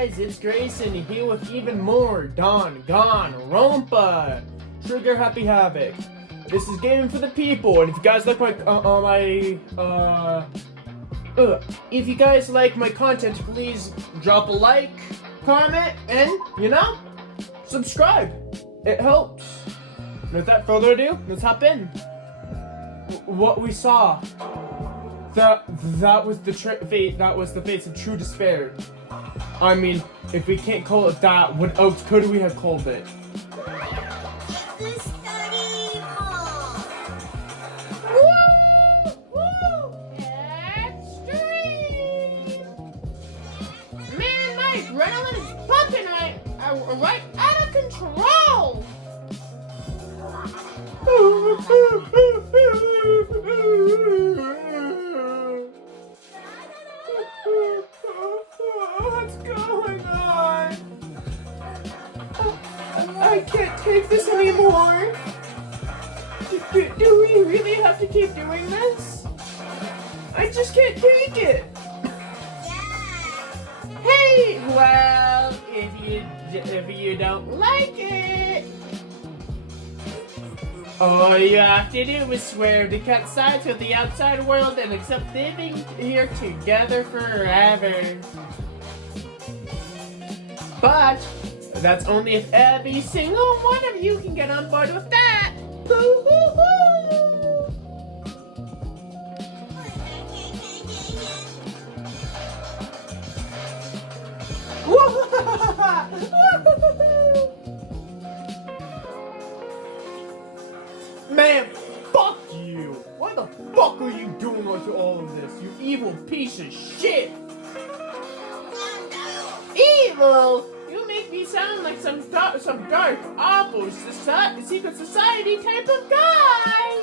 guys, it's Grayson here with even more Danganronpa Trigger Happy Havoc. This is gaming for the people, and if you guys like if you guys like my content, please drop a like, comment, and subscribe. It helps. And without further ado, let's hop in. What we saw. That was the fate. That was the face of true despair. I mean, if we can't call it that, what else could we have called it? The study hall. Woo! Woo! Extreme! Man, my adrenaline is pumping right out of control. What's going on? I can't take this anymore. Do we really have to keep doing this? I just can't take it. Hey, well, if you don't like it, all you have to do is swear to cut sides with the outside world and accept living here together forever. But that's only if every single one of you can get on board with that. Man, fuck you! Why the fuck are you doing all of this, you evil piece of shit? Evil? You make me sound like some dark, awful secret society type of guy!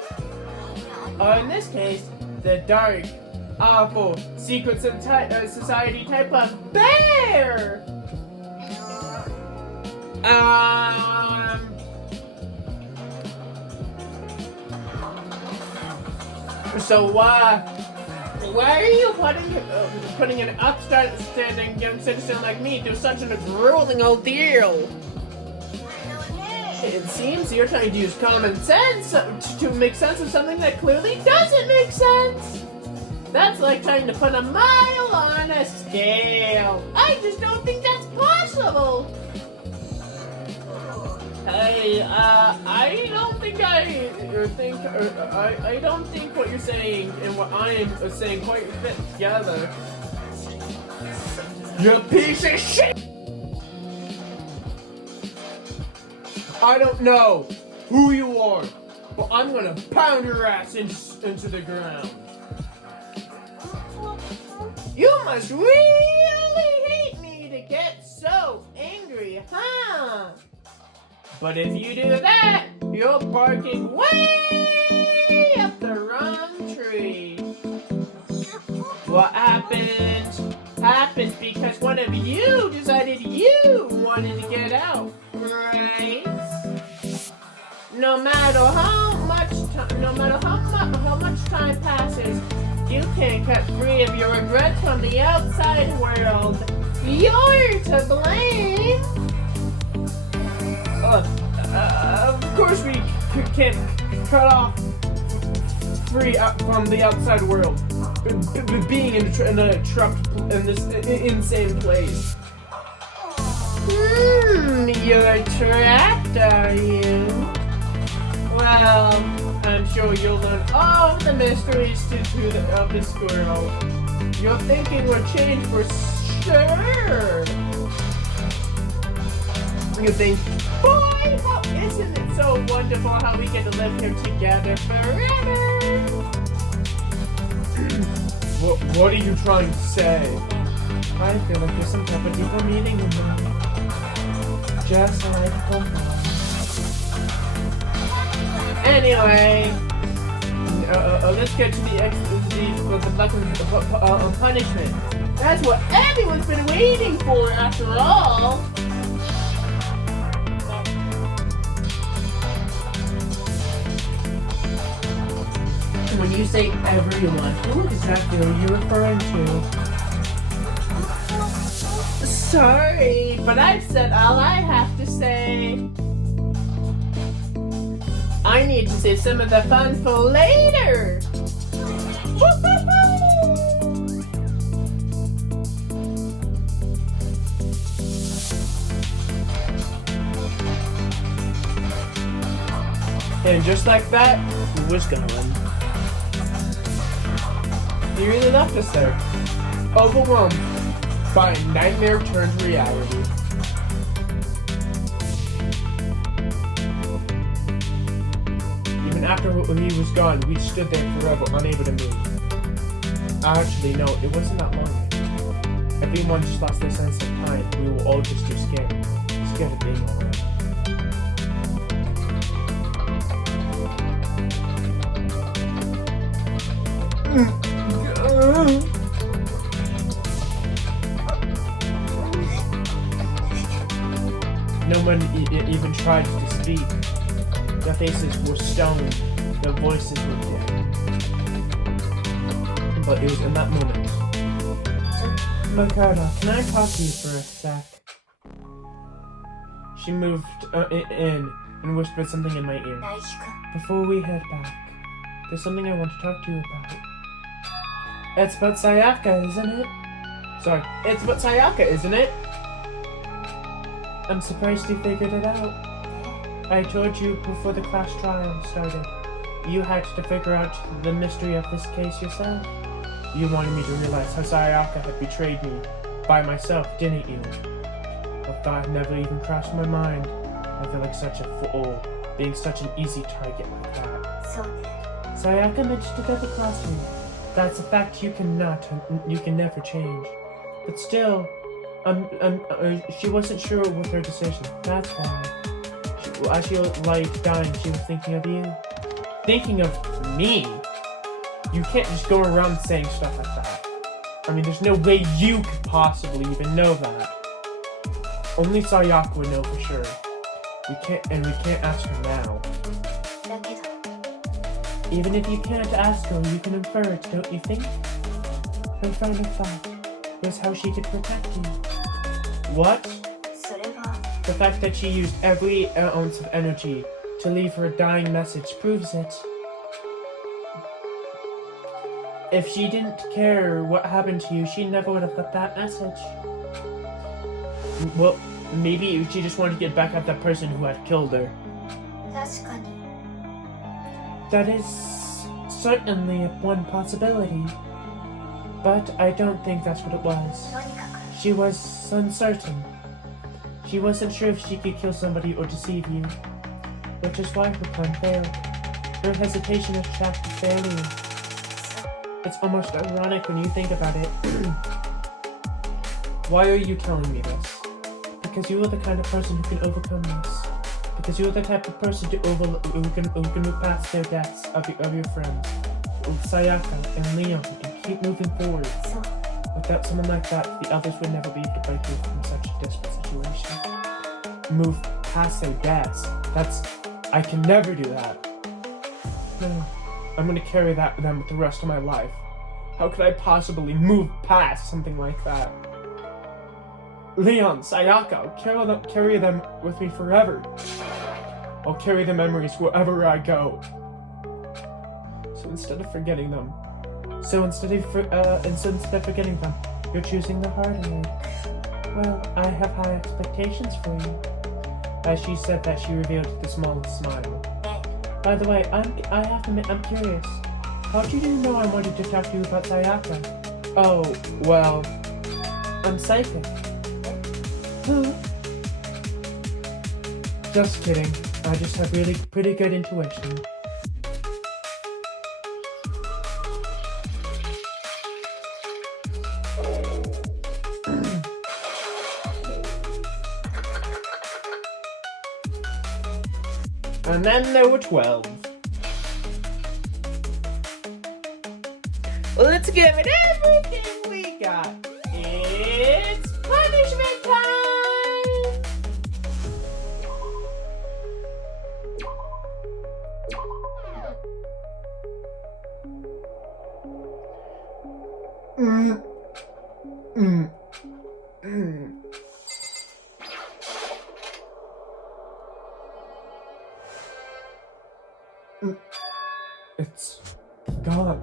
Or in this case, the dark, awful secret society type of bear! So why are you putting an upstanding young citizen like me through such a grueling ordeal? It seems you're trying to use common sense to make sense of something that clearly doesn't make sense. That's like trying to put a mile on a scale. I just don't think that's possible. Hey, I don't think what you're saying and what I am saying quite fit together. You piece of shit! I don't know who you are, but I'm gonna pound your ass into the ground. You must really hate me to get so angry, huh? But if you do that, you're barking way up the wrong tree. What happened because one of you decided you wanted to get out, right? No matter how much time passes, you can't get free of your regrets from the outside world. You're to blame. Of course we can't cut off free from the outside world. Being in this insane place. You're trapped, are you? Well, I'm sure you'll learn all the mysteries of this world. Your thinking will change for sure. You think, boy, isn't it so wonderful how we get to live here together forever? What are you trying to say? I feel like there's some type of deeper meaning in that. Just like home. Anyway, let's get to the punishment. That's what everyone's been waiting for, after all. When you say everyone, who exactly are you referring to? Sorry, but I've said all I have to say. I need to save some of the fun for later. And just like that, he was gonna win. He really left us there, overwhelmed by a nightmare turned reality. Even after he was gone, we stood there forever, unable to move. Actually, no, it wasn't that long. Everyone just lost their sense of time. We were all just too scared of being alone. No one even tried to speak. Their faces were stone, their voices were dead. But it was in that moment. Makarna, can I talk to you for a sec? She moved in and whispered something in my ear. Before we head back, there's something I want to talk to you about. It's about Sayaka, isn't it? Sorry, it's about Sayaka, isn't it? I'm surprised you figured it out. I told you before the class trial started. You had to figure out the mystery of this case yourself. You wanted me to realize how Sayaka had betrayed me by myself, didn't you? A thought never even crossed my mind. I feel like such a fool, being such an easy target like that. Sayaka mentioned it at the classroom. That's a fact you can never change. But still, she wasn't sure with her decision. That's why. As she lay dying, she was thinking of you. Thinking of me? You can't just go around saying stuff like that. I mean, there's no way you could possibly even know that. Only Sayaka would know for sure. We can't ask her now. Even if you can't ask her, you can infer it, don't you think? Her final thought was how she could protect you. What? The fact that she used every ounce of energy to leave her dying message proves it. If she didn't care what happened to you, she never would have left that message. Well, maybe she just wanted to get back at that person who had killed her. That is certainly one possibility. But I don't think that's what it was. She was uncertain. She wasn't sure if she could kill somebody or deceive you. Which is why her plan failed. Her hesitation attracted failure. It's almost ironic when you think about it. Why are you telling me this? Because you are the kind of person who can overcome this. Because you are the type of person who can move past their deaths of your friends, Sayaka and Leon, and keep moving forward. Without someone like that, the others would never be able to break through from such a desperate situation. Move past their deaths. I can never do that. No, I'm gonna carry them the rest of my life. How could I possibly move past something like that? Leon, Sayaka, I'll carry them with me forever. I'll carry the memories wherever I go. So instead of forgetting them, you're choosing the harder way. Well, I have high expectations for you. As she said that, she revealed the smallest smile. By the way, I have to admit, I'm curious. How did you know I wanted to talk to you about Sayaka? Oh, well, I'm psychic. Just kidding. I just have really pretty good intuition. And then there were 12. Let's give it everything we got. It's punishment time! gone.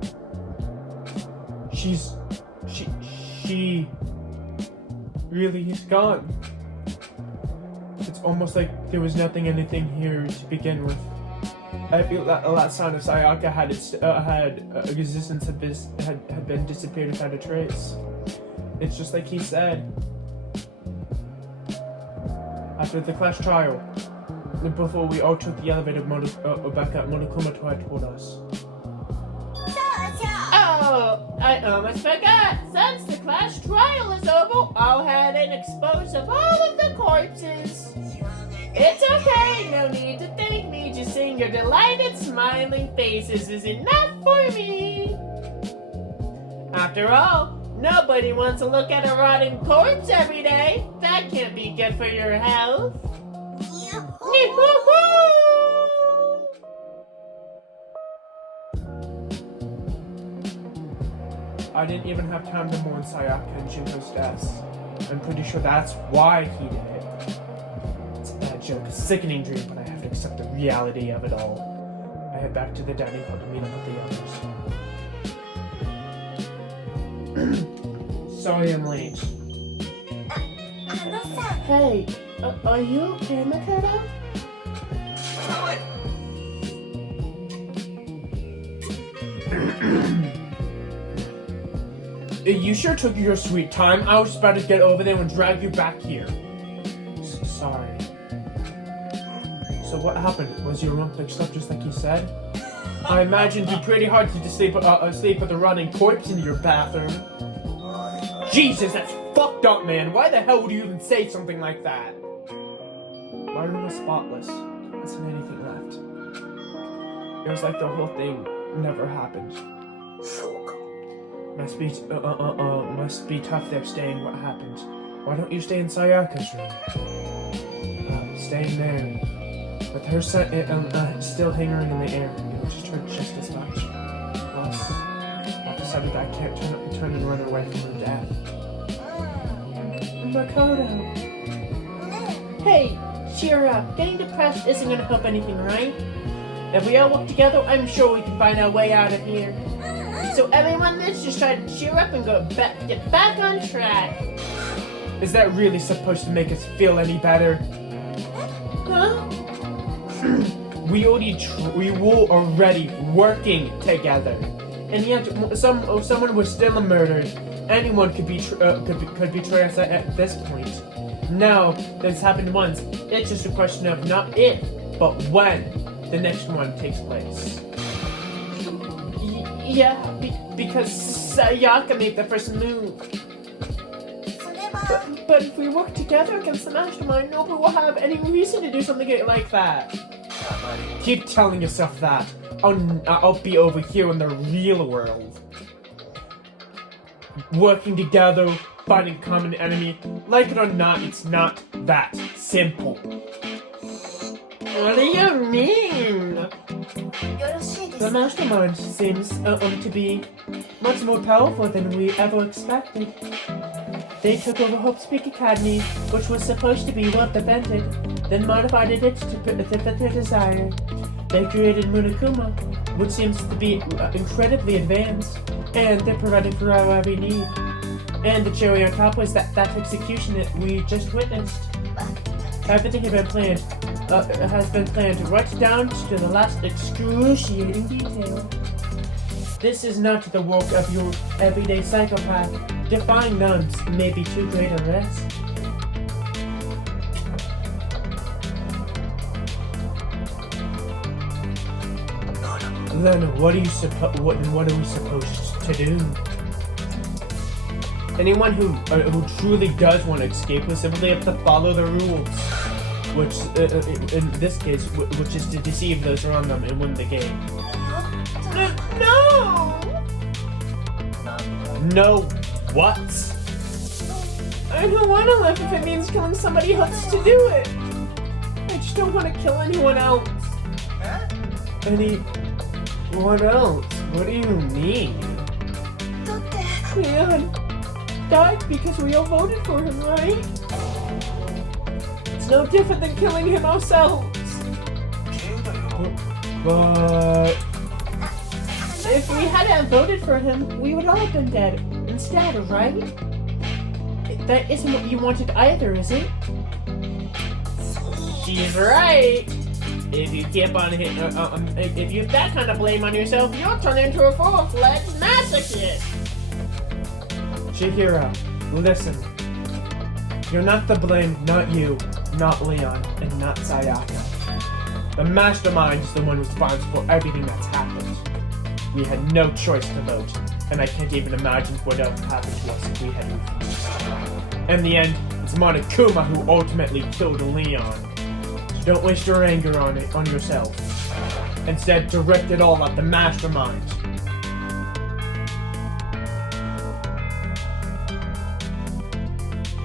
She really is gone. It's almost like there was anything here to begin with. I feel that the last sign of Sayaka had existence had been disappeared without a trace. It's just like he said. After the Clash trial, before we all took the elevator back at Monokuma told us. Oh, I almost forgot. Since the Clash trial is over, I'll head and expose of all of the corpses. It's okay, no need to thank me. Just seeing your delighted, smiling faces is enough for me. After all, nobody wants to look at a rotting corpse every day. That can't be good for your health. I didn't even have time to mourn Sayaka and Junko's deaths. I'm pretty sure that's why he did it. It's a bad joke, a sickening dream, but I have to accept the reality of it all. I head back to the dining hall to meet up with the others. Sorry I'm late. Hey, are you okay, Makoto? You sure took your sweet time. I was about to get over there and drag you back here. Sorry. So what happened? Was your room fixed up just like you said? I imagined you pretty hard to sleep with a rotting corpse in your bathroom. Jesus, that's fucked up, man. Why the hell would you even say something like that? My room was spotless. There wasn't anything left. It was like the whole thing never happened. Must be tough there staying. What happened? Why don't you stay in Sayaka's room? Staying there. With her still hanging in the air, it would just hurt just as much. Plus, I've decided I can't turn and run away from her death. Makoto! Hey, cheer up. Getting depressed isn't gonna help anything, right? If we all work together, I'm sure we can find our way out of here. So everyone, let's just try to cheer up and get back on track. Is that really supposed to make us feel any better? Huh? we were already working together, and yet someone was still murdered. Anyone could betray us at this point. Now that's happened once. It's just a question of not if, but when the next one takes place. Yeah, because Sayaka made the first move. But if we work together against the Mastermind, nobody will have any reason to do something like that. Keep telling yourself that. I'll be over here in the real world. Working together, fighting a common enemy. Like it or not, it's not that simple. What do you mean? The Mastermind seems to be much more powerful than we ever expected. They took over Hope's Peak Academy, which was supposed to be well defended, then modified it to fit their desire. They created Monokuma, which seems to be incredibly advanced, and they provided for our every need. And the cherry on top was that execution that we just witnessed. Everything has been planned right down to the last excruciating detail. This is not the work of your everyday psychopath. Defying nuns may be too great a risk. Then what are we supposed to do? Anyone who truly does want to escape will simply have to follow the rules, which in this case, which is to deceive those around them and win the game. No! No what? I don't want to live if it means killing somebody else to do it. I just don't want to kill anyone else. Anyone else? What do you mean? Man, died because we all voted for him, right? It's no different than killing him ourselves. But If we hadn't voted for him, we would all have been dead instead, right? That isn't what you wanted either, is it? She's right. If you keep on hitting, if you have that kind of blame on yourself, you'll turn into a full-fledged masochist. Chihiro, listen. You're not the blame, not you, not Leon, and not Sayaka. The mastermind is the one responsible for everything that's happened. We had no choice to vote, and I can't even imagine what else happened to us if we had refused. In the end, it's Monokuma who ultimately killed Leon. So don't waste your anger on yourself. Instead, direct it all at the mastermind.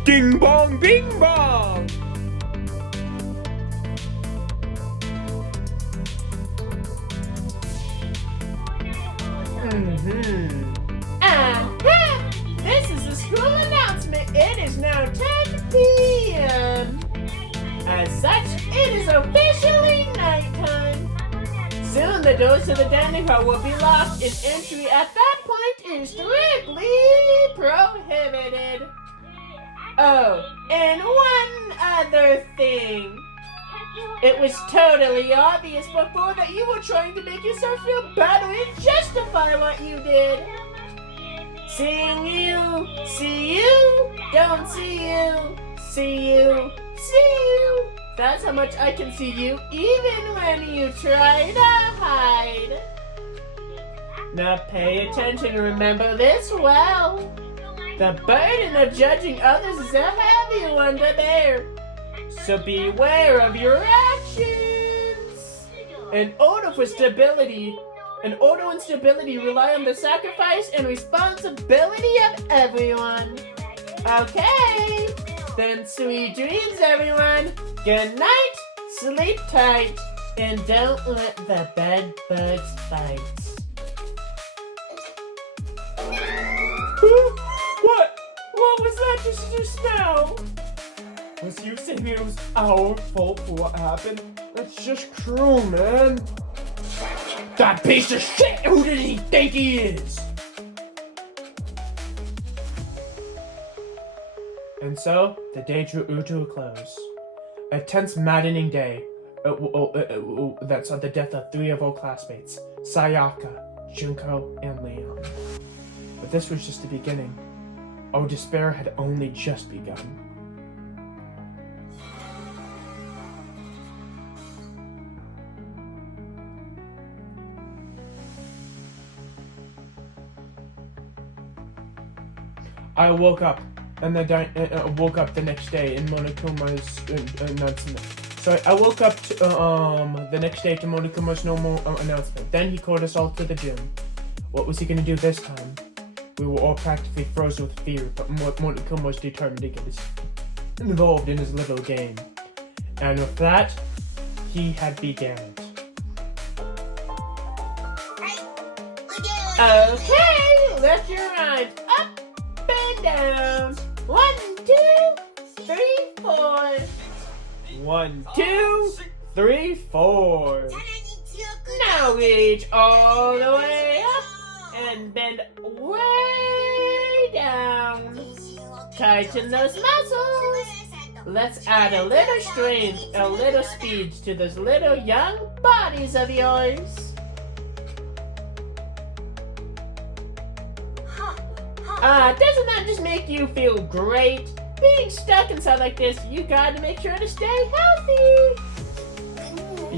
Ding bong, bing bong! This is a school announcement. It is now 10 p.m. As such, it is officially nighttime. Soon the doors to the dining hall will be locked and entry at that point is strictly prohibited. Oh, and one other thing. It was totally obvious before that you were trying to make yourself feel better and justify what you did. Seeing you, see you, don't see you, see you, see you. That's how much I can see you, even when you try to hide. Now pay attention and remember this well. The burden of judging others is a heavy one to bear. So beware of your actions. In order and stability rely on the sacrifice and responsibility of everyone. Okay, then sweet dreams, everyone. Good night, sleep tight, and don't let the bed bugs bite. What was that just now? Was you saying it was our fault for what happened? That's just cruel, man. That piece of shit! Who does he think he is? And so, the day drew to a close. A tense, maddening day. That saw the death of 3 of our classmates, Sayaka, Junko, and Leon. But this was just the beginning. Our despair had only just begun. I woke up, and woke up the next day in Monokuma's announcement. So I woke up to, the next day to Monokuma's normal announcement. Then he called us all to the gym. What was he going to do this time? We were all practically frozen with fear, but Monokuma was determined to get us involved in his little game. And with that, he had began it. Okay, lift your arms up and down. 1, 2, 3, 4. 1, 2, 3, 4. Now reach all the way up and bend way down. Tighten those muscles. Let's add a little strength, a little speed to those little young bodies of yours. Doesn't that just make you feel great? Being stuck inside like this, you gotta make sure to stay healthy.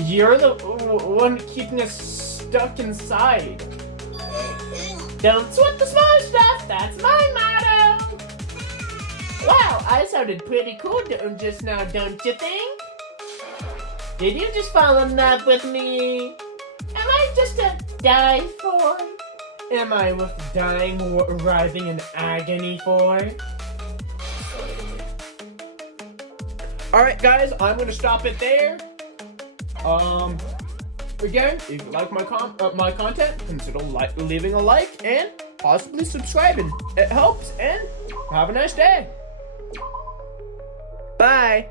You're the one keeping us stuck inside. Don't sweat the small stuff, that's my motto. Wow, I sounded pretty cool just now, don't you think? Did you just fall in love with me? Am I just a die for? Am I worth dying or writhing in agony for? Alright guys, I'm gonna stop it there. Again, if you like my content, consider leaving a like and possibly subscribing. It helps, and have a nice day. Bye.